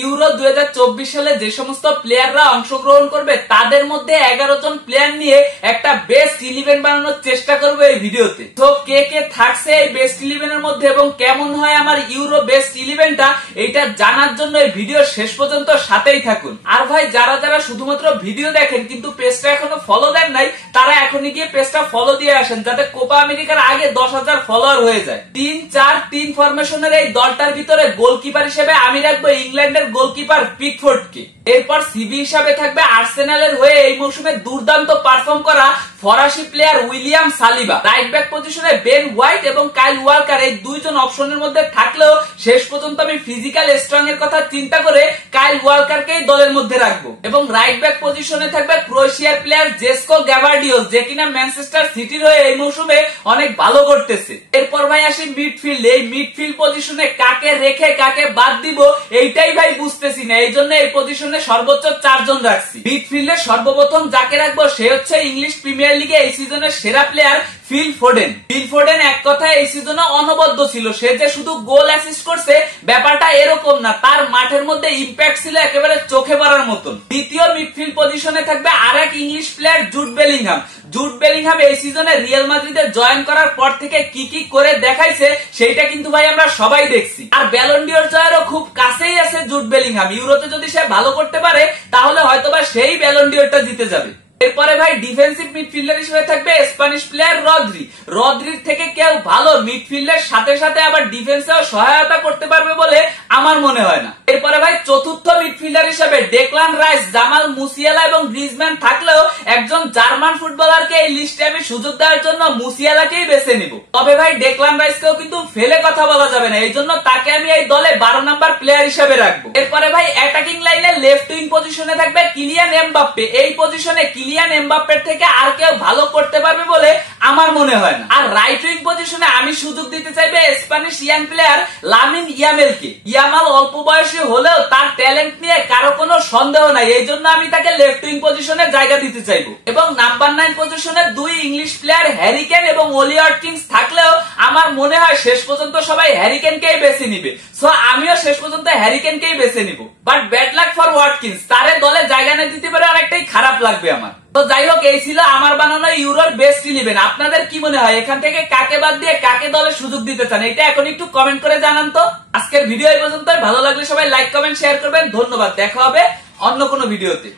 Euro 2024 সালে যে সমস্ত প্লেয়াররা অংশগ্রহণ করবে তাদের মধ্যে 11 জন প্লেয়ার নিয়ে একটা বেস্ট 11 বানানোর চেষ্টা করব এই ভিডিওতে। তো কে কে থাকছে এই বেস্ট 11 এর মধ্যে এবং কেমন হয় আমার ইউরো বেস্ট 11টা এটা জানার জন্য এই ভিডিও শেষ পর্যন্ত সাথেই থাকুন। আর ভাই যারা যারা শুধুমাত্র ভিডিও দেখেন কিন্তু পেজটা এখনো ফলো দেন নাই তারা এখনই গিয়ে পেজটা ফলো দিয়ে আসেন যাতে কোপা আমেরিকার আগে 10,000 ফলোয়ার হয়ে যায়। 3-4-3 ফরমেশনের এই দলটার ভিতরে গোলকিপার হিসেবে আমি রাখবো ইংল্যান্ডের গোলকিপার পিকফোর্ডকে। এরপর সিবি হিসাবে থাকবে আর্সেনালের হয়ে এই মৌসুমে দুর্দান্ত পারফর্ম করা ফরাসি player William Saliba. Right back পজিশনে বেন হোয়াইট এবং কাইল ওয়ালকার এই দুইজন অপশনের মধ্যে থাকলেও শেষ পর্যন্ত আমি ফিজিক্যাল স্ট্রং এর কথা চিন্তা করে কাইল ওয়ালকারকেই দলের মধ্যে রাখবো। এবং রাইট ব্যাক পজিশনে থাকবে ক্রোয়েশিয়ার প্লেয়ার জেসকো গ্যাভার্ডিওস, যে কিনা ম্যানচেস্টার সিটির হয়ে এই মৌসুমে অনেক ভালো করতেছে। এরপর ভাই আসি মিডফিল্ড। এই মিডফিল্ড পজিশনে কাকে রেখে কাকে বাদ দিব এইটাই ভাই বুঝতেছি না, এই জন্য এই পজিশনে সর্বোচ্চ 4 জন রাখছি। মিডফিল্ডে সর্বপ্রথম যাকে রাখবো সে হচ্ছে ইংলিশ প্রিমিয়ার লিগে এই সিজনের সেরা player Phil Foden. Phil Foden এক কথায় এই সিজনে অনবদ্য ছিল, সে যে শুধু গোল অ্যাসিস্ট করছে ব্যাপারটা এরকম না, তার মাঠের মধ্যে ইম্প্যাক্ট ছিল একেবারে চোখে পড়ার মতন। দ্বিতীয় মিডফিল্ড পজিশনে থাকবে আরেক English player Jude Bellingham. Jude Bellingham এই সিজনে রিয়াল মাদ্রিদে জয়েন করার পর থেকে কি কি করে দেখাইছে সেইটা কিন্তু ভাই আমরা সবাই দেখছি। আর ব্যালন ডিওর জয়েরও খুব কাছেই আছে জুড বেলিংহাম। ইউরোতে যদি সে ভালো করতে পারে তাহলে হয়তোবা সেই ব্যালন ডিওরটা জিতে যাবে। এরপরে ভাই ডিফেন্সিভ মিডফিল্ডার হিসেবে থাকবে স্প্যানিশ প্লেয়ার রদ্রি। রদ্রির থেকে কেউ ভালো মিডফিল্ডের সাথে সাথে আবার ডিফেন্সেও সহায়তা করতে পারবে বলে আমার মনে হয় না। এরপরে ভাই চতুর্থ মিডফিল্ডার হিসেবে ডেকলান রাইস, জামাল মুসিয়ালা এবং গ্রিজম্যান থাকলেও একজন জার্মান ফুটবলারকে এই লিস্টে আমি সুযোগ দেওয়ার জন্য মুসিয়ালাকেই বেছে নিব। তবে ভাই ডেকলান রাইসকেও কিন্তু ফেলে কথা বলা যাবে না, এই জন্য তাকে আমি এই দলে 12 নাম্বার প্লেয়ার হিসেবে রাখবো। এরপরে ভাই অ্যাটাকিং লাইনে লেফট উইং পজিশনে থাকবে কিলিয়ান এমবাপ্পে। এই পজিশনে কিলিয়ান এমবাপ্পের থেকে আর কেউ ভালো করতে পারবে বলে আমার মনে হয় না। আর রাইট উইং পজিশনে আমি সুযোগ দিতে চাইবে স্প্যানিশ ইয়াং প্লেয়ার লামিন ইয়ামেলকে। ইয়ামাল অল্প বয়সী হলেও তার ট্যালেন্ট নিয়ে কারো কোনো সন্দেহ নাই, এই জন্য আমি তাকে লেফট উইং পজিশনে জায়গা দিতে চাইবো। এবং নাম্বার 9 পজিশনে দুই ইংলিশ প্লেয়ার হ্যারি কেন এবং ওলি ওয়াটকিন্স থাকলেও আমার মনে হয় শেষ পর্যন্ত সবাই হ্যারি কেনকেই বেছে নিবে, সো আমিও শেষ পর্যন্ত হ্যারি কেনকেই বেছে নিব। But bad luck for Watkins, তারে দলে জায়গা না দিতে পারে অনেকটাই খারাপ লাগবে আমার। তো যাই হোক, এই ছিল আমার বানানো ইউরোর বেস্ট 11। আপনাদের কি মনে হয় এখান থেকে কাকে বাদ দিয়ে কাকে দলে সুযোগ দিতে চান এটা এখন একটু কমেন্ট করে জানান তো। আজকের ভিডিও এই পর্যন্ত, ভালো লাগলে সবাই লাইক কমেন্ট শেয়ার করবেন। ধন্যবাদ, দেখা হবে অন্য কোনো ভিডিওতে।